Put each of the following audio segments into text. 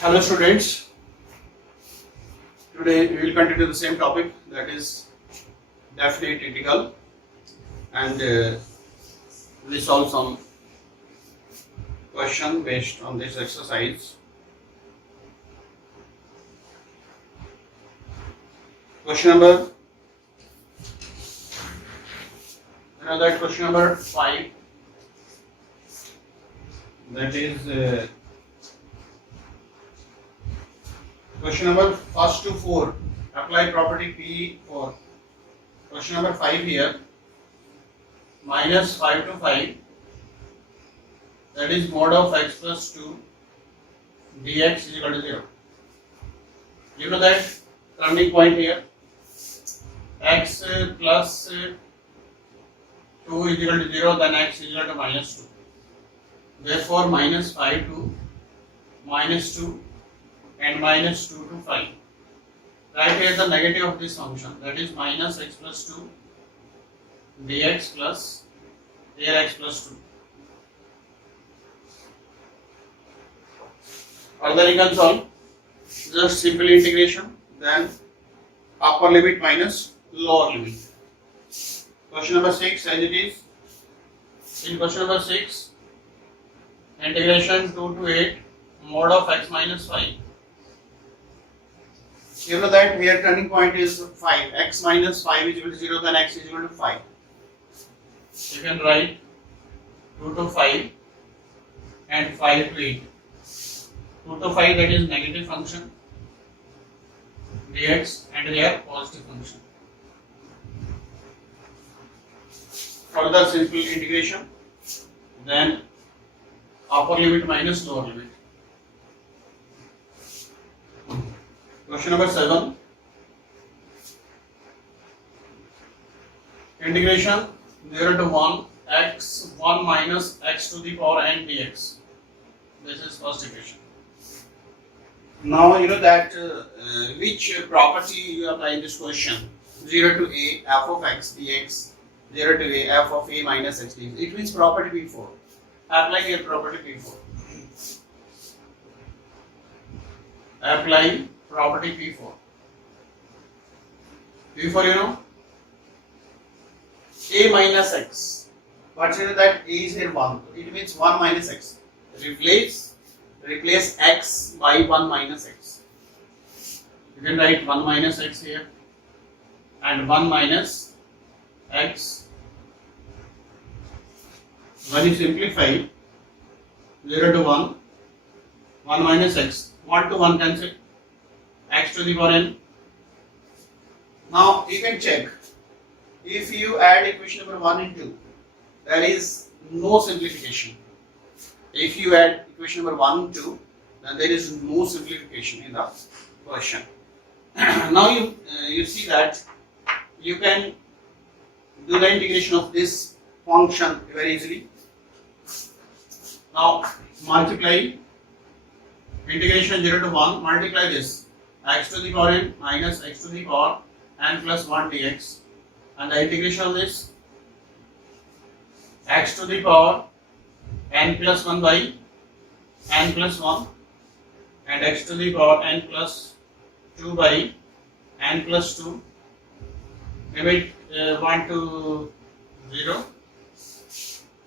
Hello students, today we will continue the same topic, that is definite integral, and we solve some question based on this exercise. Question number, that question number 5, that is question number first to 4, apply property P for question number 5 here, minus 5 to 5, that is mod of x plus 2 dx is equal to 0. You know that turning point here, x plus 2 is equal to 0, then x is equal to minus 2. Therefore, minus 5 to minus 2 and minus 2 to 5. Write here the negative of this function, that is minus x plus 2 dx plus here x plus 2. Further you can solve, just simple integration, then upper limit minus lower limit. Question number 6 as it is. In question number 6, integration 2 to 8 mod of x minus 5. You know that here turning point is 5, x minus 5 is equal to 0, then x is equal to 5. You can write 2 to 5 and 5 to 8. 2 to 5, that is negative function dx, and here positive function. Further simple integration, then upper limit minus lower limit. Question number 7, integration 0 to 1 x 1 minus x to the power n dx. This is first equation. Now you know that which property you apply in this question. 0 to a f of x dx, 0 to a f of a minus x dx. It means property P4. Apply here property P4. Apply property P4. P4 you know, a minus x. But you know that a is here 1. It means 1 minus x. Replace x by 1 minus x. You can write 1 minus x here and 1 minus x. When you simplify 0 to 1, 1 minus x, 1 to 1 cancel, x to the power n. Now you can check, if you add equation number 1 and 2, there is no simplification. If you add equation number 1 and 2, then there is no simplification in the question. Now you see that you can do the integration of this function very easily. Now multiply integration 0 to 1, multiply this x to the power n minus x to the power n plus 1 dx, and the integration of this x to the power n plus 1 by n plus 1 and x to the power n plus 2 by n plus 2, limit 1 to 0.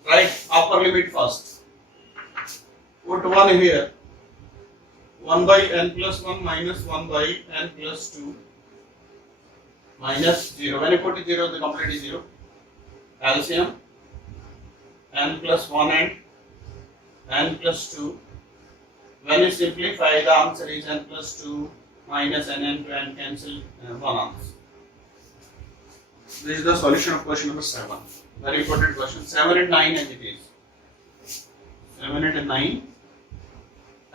Write upper limit first. Put 1 here. 1 by n plus 1 minus 1 by n plus 2 minus 0. When you put it 0, the complete is 0. LCM n plus 1 and n plus 2. When you simplify, the answer is n plus 2 minus n to n, cancel 1 answer. This is the solution of question number 7. Very important question. 7 and 9 as it is. 7 and 9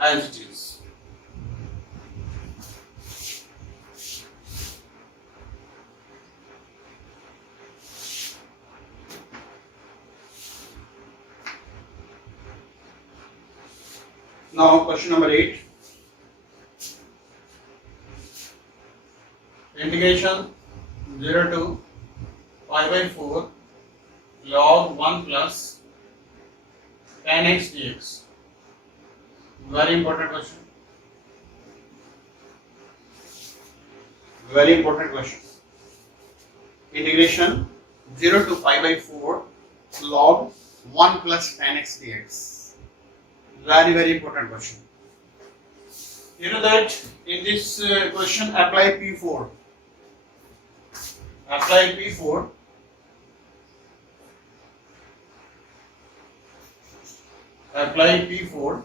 as it is. Now question number 8. Integration 0 to pi by 4 log 1 plus tan x dx. Very important question. Very important question. Integration 0 to pi by 4 log 1 plus tan x dx. Very important question. You know that in this question apply P4. Apply P4. Apply P4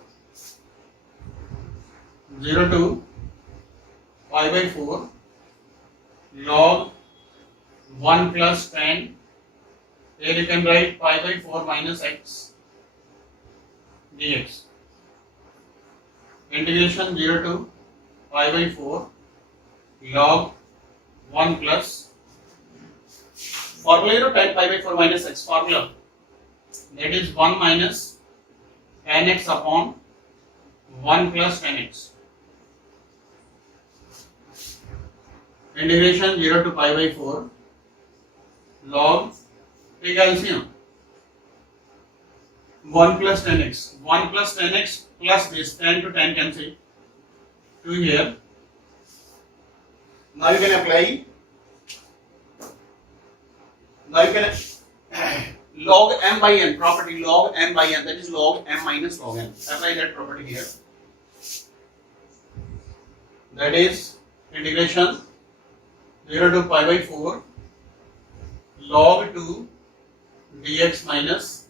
0 to pi by 4 log 1 plus tan. Here you can write pi by 4 minus x dx. Integration 0 to pi by 4 log 1 plus formula, you know, tan pi by 4 minus x formula, that is 1 minus tan x upon 1 plus tan x. Integration 0 to pi by 4 log, take LCM, 1 plus tan x. 1 plus tan x plus this, tan to tan cancel, 2 here. Now you can apply, log m by n property, log m by n, that is log m minus log n. Apply that property here. That is integration 0 to pi by 4 log 2 dx minus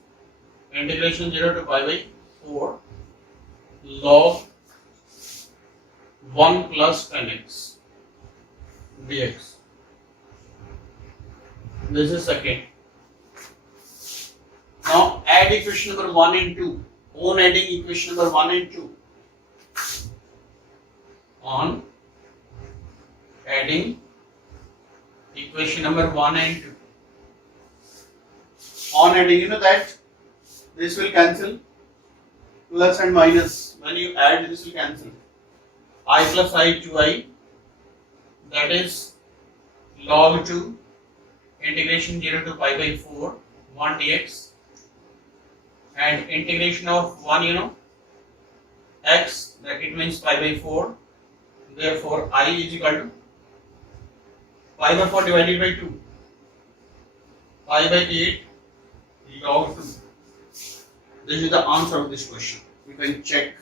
integration 0 to pi by 4 log 1 plus tan x dx. This is second. Now add equation number 1 and 2. On adding equation number 1 and 2. On adding equation number 1 and 2. On adding, you know that this will cancel, plus and minus. When you add, this will cancel. I plus I 2i, that is log 2 integration 0 to pi by 4 1 dx, and integration of 1, you know, x, that it means pi by 4, therefore I is equal to pi by 4 divided by 2, pi by 8 log 2. This is the answer of this question. You can check.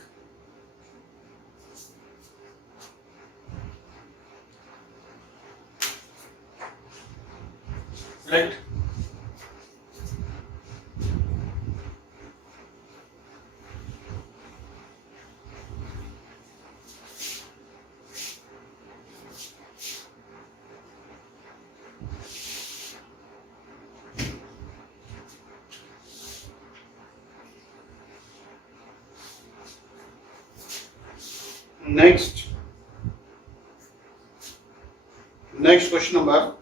Right? Next question number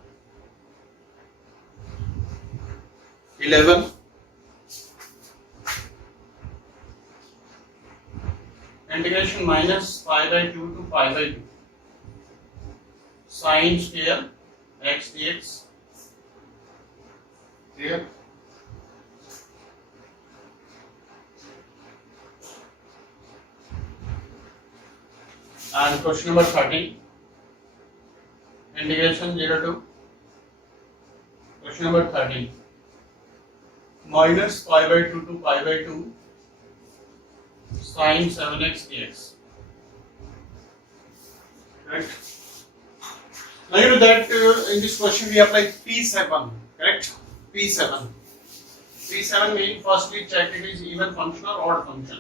11. Integration minus pi by 2 to pi by 2 sin square x dx. Here. And question number 13. Integration 0 to question number 13 minus pi by 2 to pi by 2 sin 7x dx. Right? Now you know that in this question we apply P7, correct? P7. P7 means firstly check it is even function or odd function.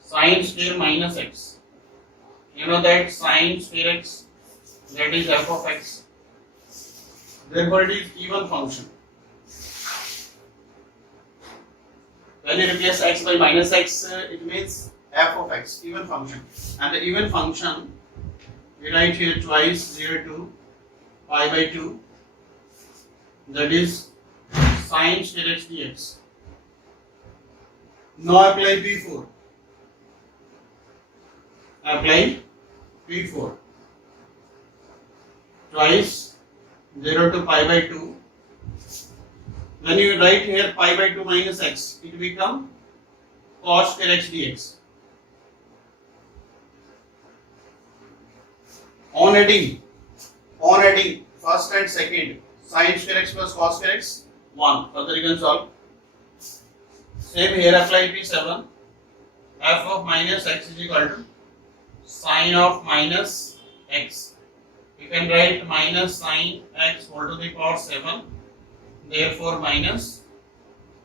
Sin square minus x. You know that sin square x, that is f of x. Therefore it is even function. When you replace x by minus x, it means f of x, even function. And the even function, we write here twice 0 to pi by 2, that is sin square x dx. Now apply P4. Apply P4. Twice 0 to pi by 2. When you write here pi by 2 minus x, it become cos square x dx. On adding first and second, sin square x plus cos square x 1. Further you can solve. Same here, apply P7. F of minus x is equal to sin of minus x. You can write minus sin x whole to the power 7. Therefore minus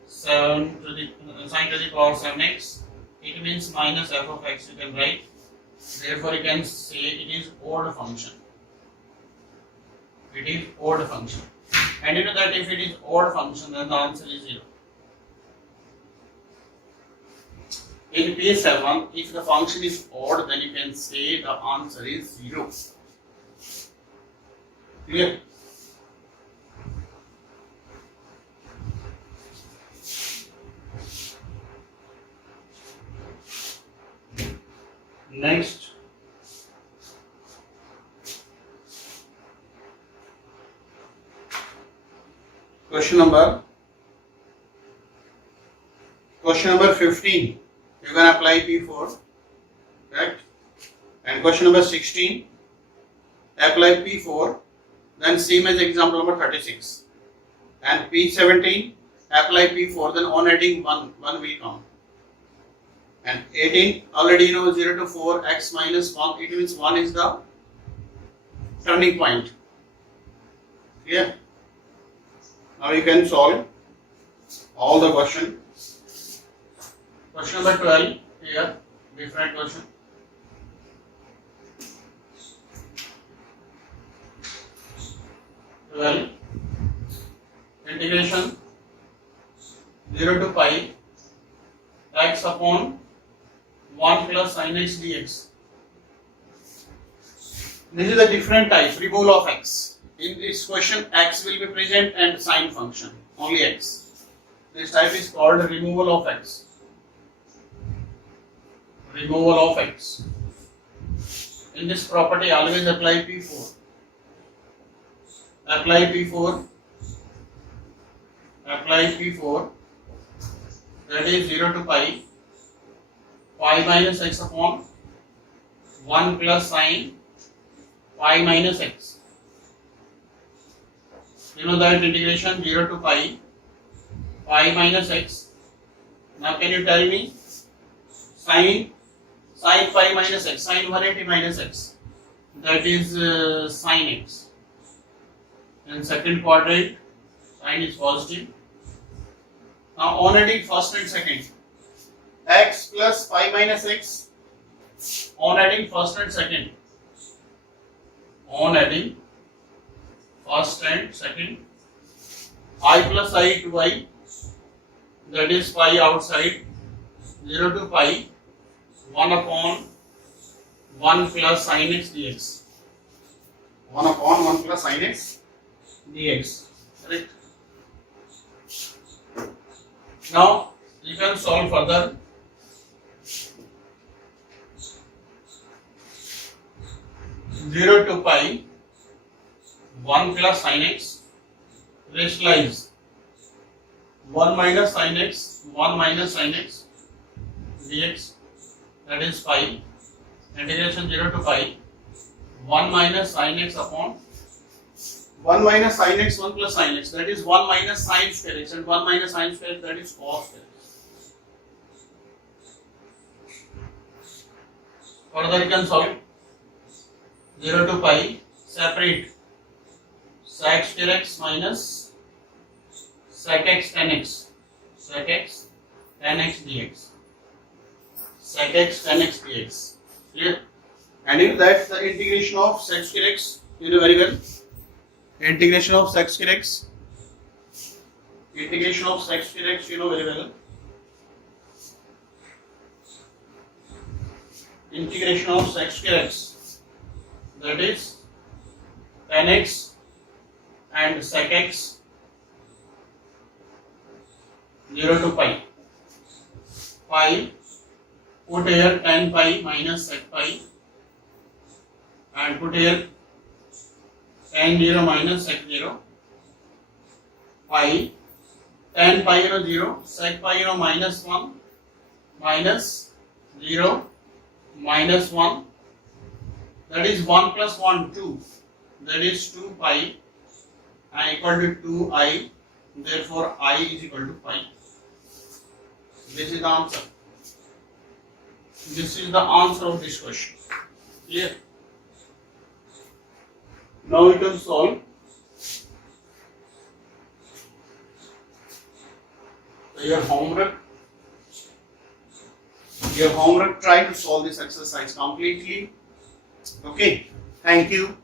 7 to the sin to the power 7x. It means minus f of x you can write. Therefore you can say it is odd function. It is odd function. And you know that if it is odd function then the answer is 0. In P7, if the function is odd then you can say the answer is 0. Clear? Next, question number 15. You can apply P4, correct? And question number 16, apply P4. Then same as example number 36. And P17, apply P4. Then on adding 1 will come. And 18, already you know 0 to 4, x minus 1, it means 1 is the turning point. Yeah. Now you can solve all the question. Question number 12, here, different question. Well, integration 0 to pi x upon 1 plus sin x dx. This is a different type, removal of x. In this question, x will be present and sin function, only x. This type is called removal of x. Removal of x. In this property, always apply P4. Apply P4. Apply P4. That is 0 to pi. Pi minus x upon 1 plus sin pi minus x. You know that integration 0 to pi minus x. Now can you tell me sin pi minus x, sin 180 minus x, that is sin x. And second quadrant, sin is positive. Now on adding first and second, x plus pi minus x, on adding first and second, on adding first and second, I plus I to I, that is pi outside, 0 to pi, 1 upon 1 plus sin x dx. 1 upon 1 plus sin x dx. Correct? Now you can solve further. Zero to pi 1 plus sin x rationalize 1 minus sin x, 1 minus sin x dx, that is pi, integration 0 to pi 1 minus sin x upon 1 minus sin x, 1 plus sin x, that is 1 minus sin square x, and 1 minus sin square x, that is cos square x. Further you can solve 0 to pi, separate sec square x minus sec x tan x, sec x tan x dx, sec x tan x dx. Clear? And if that's the integration of sec square x, you know very well. Integration of sec square x, integration of sec square x, you know very well. Integration of sec square x, that is tan x and sec x 0 to pi. Pi, put here tan pi minus sec pi, and put here tan 0 minus sec 0, pi, tan pi 0, sec pi minus 1, minus 0, minus 1, That is 1 plus 1, 2. That is 2 pi and equal to 2i. Therefore, I is equal to pi. This is the answer. This is the answer of this question. Clear? Now you can solve. Your homework. Try to solve this exercise completely. Okay. Thank you.